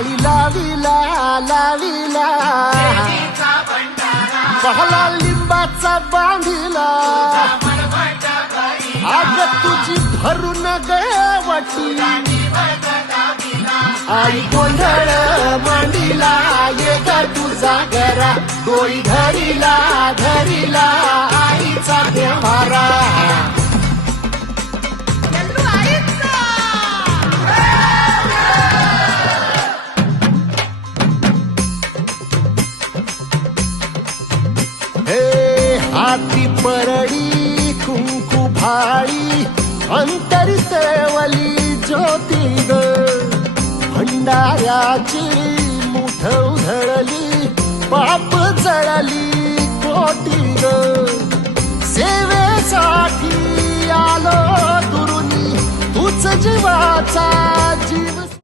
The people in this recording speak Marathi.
माळी लाविला लाविला पहला लिंबाचा बांधिला आग तुझी भरून गवटी आई गोंधळ मांडीला ये ग तुझा घरा डोई धरीला धरीला आईचा देवारा हाती परडी कुंकू भाळी अंतरी तेवली ज्योती ग भंडाऱ्याची मुठ उधळली पाप जळली कोटी ग